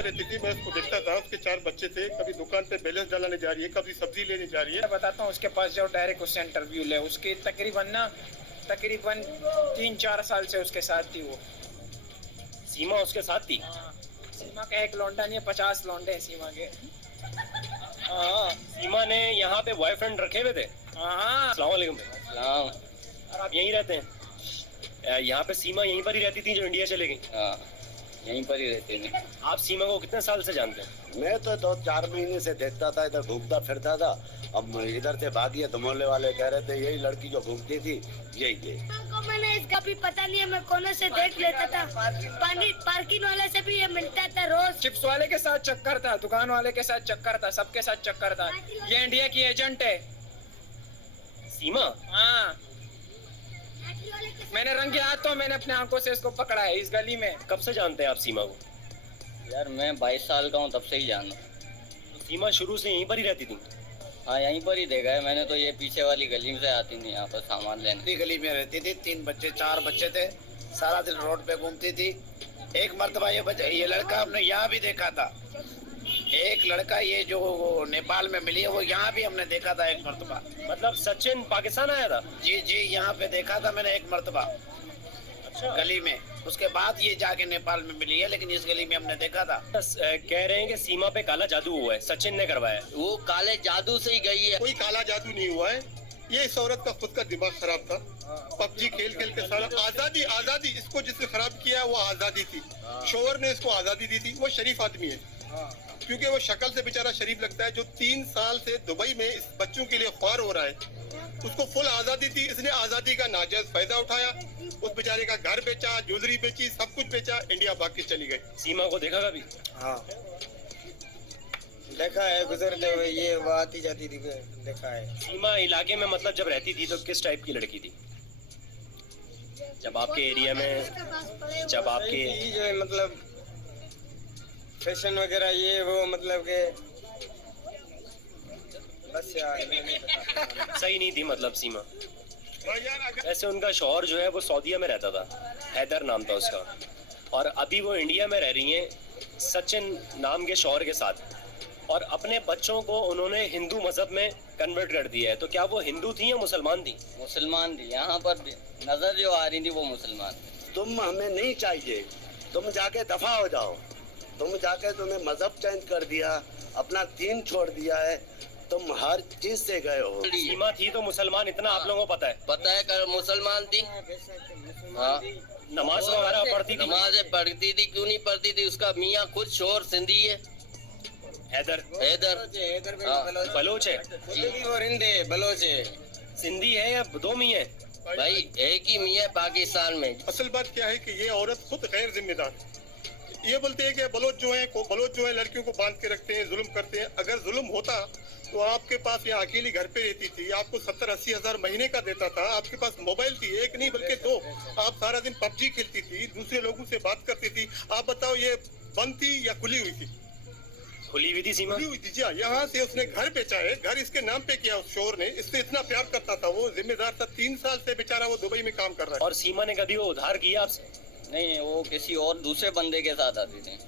पर रहती थी, मैं उसको देखता था, उसके 4 बच्चे थे, कभी दुकान पे बैलेंस डलाने जा रही है, कभी सब्जी लेने जा रही है। मैं बताता हूँ, उसके पास जाओ, डायरेक्ट उससे इंटरव्यू ले। उसकी तकरीबन 3-4 साल से उसके साथ थी वो। सीमा उसके साथ थी? सीमा का एक लौंडा नहीं है, 50 लौंडे हैं सीमा के। हाँ, सीमा ने यहाँ पे बॉयफ्रेंड रखे हुए थे। हाँ। अस्सलाम वालेकुम। और आप यहीं रहते हैं? यहाँ पे सीमा यहीं पर ही रहती थी जो इंडिया चले गई? हाँ, यहीं पर ही रहते हैं। आप सीमा को कितने साल से जानते हैं? मैं तो 2-4 महीने से देखता था, इधर घूमता फिरता था। अब इधर से भागी है तो मोहल्ले वाले कह रहे थे यही लड़की जो घूमती थी यही है। मैंने इसका भी पता नहीं है, मैं कोने से देख लेता था। पार्किंग वाले से भी ये मिलता था रोज। चिप्स वाले के साथ चक्कर था, दुकान वाले के साथ चक्कर था, सबके साथ चक्कर था। ये इंडिया की एजेंट है सीमा। हाँ, मैंने रंगे हाथों मैंने अपने आंखों से इसको पकड़ा है इस गली में। कब से जानते हैं आप सीमा को? यार मैं 22 साल का हूँ, तब से ही जानता। तो सीमा शुरू से यहीं पर ही रहती थी? हाँ, यहीं पर ही देखा है मैंने तो। ये पीछे वाली गली से आती थी यहाँ पर सामान लेने। गली में रहती थी, 4 बच्चे थे, सारा दिन रोड पे घूमती थी। एक मर्तबा ये लड़का हमने यहाँ भी देखा था। एक लड़का ये जो नेपाल में मिली है वो यहाँ भी हमने देखा था एक मर्तबा। मतलब सचिन पाकिस्तान आया था? जी, यहाँ पे देखा था मैंने एक मर्तबा। अच्छा। गली में। उसके बाद ये जाके नेपाल में मिली है, लेकिन इस गली में हमने देखा था। कह रहे हैं कि सीमा पे काला जादू हुआ है, सचिन ने करवाया। वो काले जादू से ही गई है। कोई काला जादू नहीं हुआ है, ये इस औरत का खुद का दिमाग खराब था। पबजी खेल खेल के सारा आजादी इसको जिसने खराब किया वो आजादी थी। शोहर ने इसको आजादी दी थी। वो शरीफ आदमी है, क्योंकि वो शक्ल से बेचारा शरीफ लगता है। जो 3 साल से दुबई में इस बच्चों के लिए ख्वार हो रहा है, उसको फुल आजादी थी। इसने आजादी का नाजायज फायदा उठाया। उस बेचारे का घर बेचा, ज्वेलरी बेची, सब कुछ बेचा, इंडिया भाग के चली गई। सीमा को देखा कभी? हाँ, देखा है, गुजरते हुए ये वो आती जाती थी, देखा है। सीमा इलाके में मतलब जब रहती थी तो किस टाइप की लड़की थी? जब आपके एरिया में, जब आपके जो मतलब फैशन वगैरह ये वो, मतलब के बस यार नहीं पता। सही नहीं थी मतलब सीमा। ऐसे उनका शौहर जो है वो सऊदीया में रहता था, हैदर नाम था उसका, और अभी वो इंडिया में रह रही हैं सचिन नाम के शौहर के साथ, और अपने बच्चों को उन्होंने हिंदू मजहब में कन्वर्ट कर दिया है। तो क्या वो हिंदू थी या मुसलमान थी? मुसलमान थी। यहाँ पर नजर जो आ रही थी वो मुसलमान। तुम हमें नहीं चाहिए, तुम जाके दफा हो जाओ। तुम जाके तुमने मजहब चेंज कर दिया, अपना दीन छोड़ दिया है, तुम हर चीज से गए हो। सीमा थी तो मुसलमान, इतना आप लोगों को पता है? पता है कर मुसलमान थी। हाँ, नमाज वगैरह पढ़ती थी? नमाज पढ़ती थी, क्यों नहीं पढ़ती थी? उसका मियाँ खुद शोर सिंधी है, हैदर। बलोच है, वो रिंदे बलोच है। सिंधी है या दो मियाँ? भाई एक ही मियाँ पाकिस्तान में। असल बात क्या है कि ये औरत खुद गैर जिम्मेदार। ये बोलते हैं कि बलोच जो है लड़कियों को बांध के रखते हैं, जुल्म करते हैं। अगर जुल्म होता तो आपके पास यहाँ अकेली घर पे रहती थी, आपको 70-80 हजार महीने का देता था, आपके पास मोबाइल थी, एक नहीं बल्कि 2, आप सारा दिन पबजी खेलती थी, दूसरे लोगों से बात करती थी। आप बताओ ये बंद थी या खुली हुई थी? खुली हुई थी सीमा। खुली हुई थी जी। यहाँ से उसने घर बेचा है, घर इसके नाम पे किया उस शोर ने। इससे इतना प्यार करता था, वो जिम्मेदार था। 3 साल से बेचारा वो दुबई में काम कर रहा है। और सीमा ने कभी वो उधार किया आपसे? नहीं, वो किसी और दूसरे बंदे के साथ आती थी।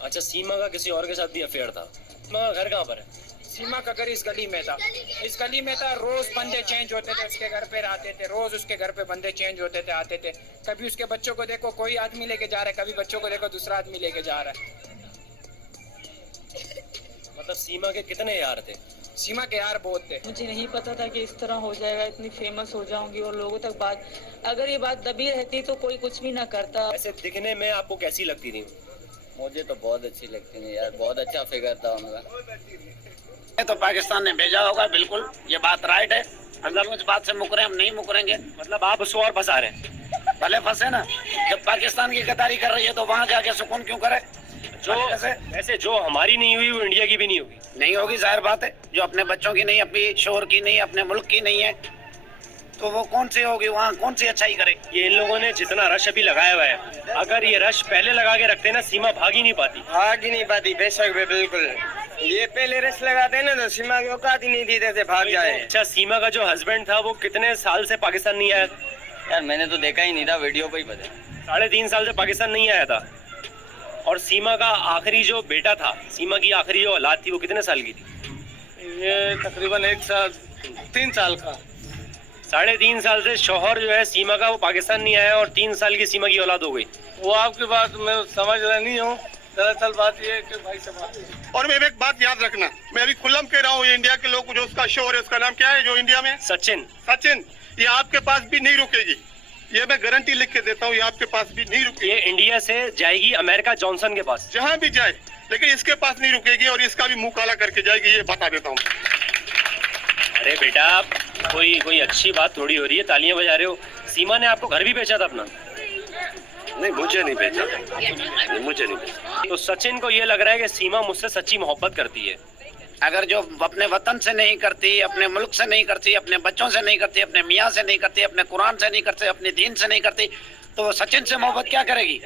अच्छा, सीमा का किसी और के साथ भी अफेयर था। सीमा का घर कहाँ पर है? सीमा का घर इस गली में था, इस गली में था। रोज बंदे चेंज होते थे, उसके घर पे आते थे, रोज उसके घर पे बंदे चेंज होते थे, आते थे। कभी उसके बच्चों को देखो कोई आदमी लेके जा रहा है, कभी बच्चों को देखो दूसरा आदमी लेके जा रहा है। मतलब सीमा के कितने यार थे? सीमा के यार बहुत थे। मुझे नहीं पता था कि इस तरह हो जाएगा, इतनी फेमस हो जाऊंगी और लोगों तक बात, अगर ये बात दबी रहती तो कोई कुछ भी ना करता। ऐसे दिखने में आपको कैसी लगती थी? मुझे तो बहुत अच्छी लगती थी यार, बहुत अच्छा फिगर था उनका। तो पाकिस्तान ने भेजा होगा, बिल्कुल ये बात राइट है। अगर उस बात से मुकरे हम नहीं मुकरेंगे। मतलब आप उसको और फंसा रहे हैं? भले फंसे ना, जब पाकिस्तान की गद्दारी कर रही है तो वहाँ जाके सुकून क्यों करे? जो ऐसे जो हमारी नहीं हुई वो इंडिया की भी नहीं होगी। नहीं होगी, जाहिर बात है। जो अपने बच्चों की नहीं, अपनी शोहर की नहीं, अपने मुल्क की नहीं है, तो वो कौन सी होगी? वहाँ कौन सी अच्छाई करे? ये इन लोगों ने जितना रश अभी लगाया हुआ है, अगर ये रश पहले लगा के रखते ना, सीमा भाग ही नहीं पाती। भाग ही नहीं पाती, बेशक बिल्कुल। ये पहले रश लगाते ना तो सीमा की औकात ही नहीं थी जैसे भाग जाए। अच्छा, सीमा का जो हस्बैंड था वो कितने साल से पाकिस्तान नहीं आया? यार मैंने तो देखा ही नहीं था, वीडियो पे ही पता। 3.5 साल से पाकिस्तान नहीं आया था। और सीमा का आखिरी जो बेटा था, सीमा की आखिरी जो औलाद थी, वो कितने साल की थी? ये तकरीबन 3 साल का। 3.5 साल से शौहर जो है सीमा का, वो पाकिस्तान नहीं आया और 3 साल की सीमा की औलाद हो गई। वो आपकी बात मैं समझ रहा नहीं हूँ। दरअसल बात ये है कि भाई साहब, और मैं एक बात याद रखना, मैं अभी खुल्लम कह रहा हूँ, ये इंडिया के लोग जो उसका शोर है, उसका नाम क्या है जो इंडिया में? सचिन। सचिन, ये आपके पास भी नहीं रुकेगी, ये मैं गारंटी लिख के देता हूँ, ये आपके पास भी नहीं रुकेगी। ये इंडिया से जाएगी अमेरिका जॉनसन के पास, जहाँ भी जाए, लेकिन इसके पास नहीं रुकेगी और इसका भी मुंह काला करके जाएगी, ये बता देता हूँ। अरे बेटा, कोई अच्छी बात थोड़ी हो रही है, तालियां बजा रहे हो। सीमा ने आपको घर भी बेचा था अपना? नहीं, मुझे नहीं बेचा, मुझे नहीं बेचा। तो सचिन को ये लग रहा है कि सीमा मुझसे सच्ची मोहब्बत करती है। अगर जो अपने वतन से नहीं करती, अपने मुल्क से नहीं करती, अपने बच्चों से नहीं करती, अपने मियाँ से नहीं करती, अपने कुरान से नहीं करती, अपने दीन से नहीं करती, तो वो सचिन से मोहब्बत क्या करेगी?